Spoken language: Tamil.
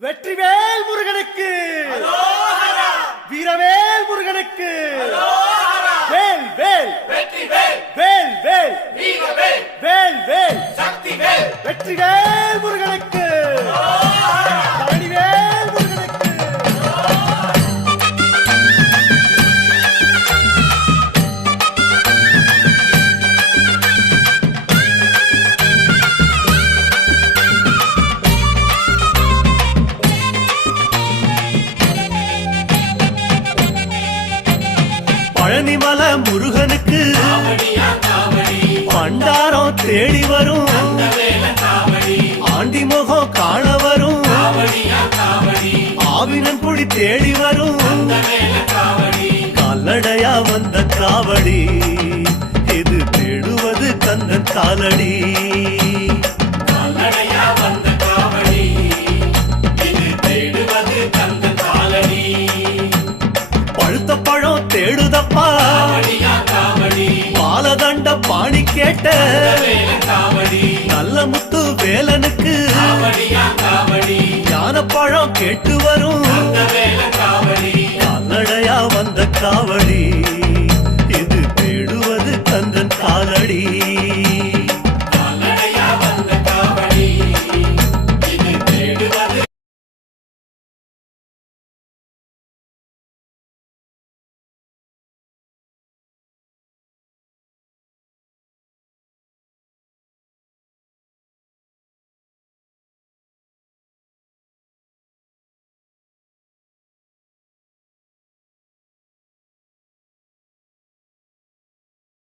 வெற்றிவேல் முருகனுக்கு வீரவேல் முருகனுக்கு வேல் வேல் வெற்றிவேல் வேல் வேல் வீரவேல் வேல் வேல் சக்திவேல் வெற்றிவேல் முருகனுக்கு பழனிவேல் முருகனுக்கு பழனிமல முருகனுக்கு காவடியா காவடி பண்டாரம் தேடி வரும் வேல காவடி ஆண்டி முகம் காண வரும் காவடியா காவடி ஆவினன் குடி தேடி வரும் வேல காவடி கால்நடையா வந்த காவடி இது தேடுவது கந்தன் காலடி கால்நடையா வந்த காவடி இது தேடுவது கந்த காலடி பழுத்த பழம் தேடுதப்பா காவடியா காவடி பாலதண்ட பாணி கேட்ட வேல காவடி நல்ல முத்து வேலனுக்கு காவடியா காவடி ஞானப்பழம் கேட்டு வரும் வேல காவடி கால்நடையா வந்த காவடி இது தேடுவது கந்தன் காலடி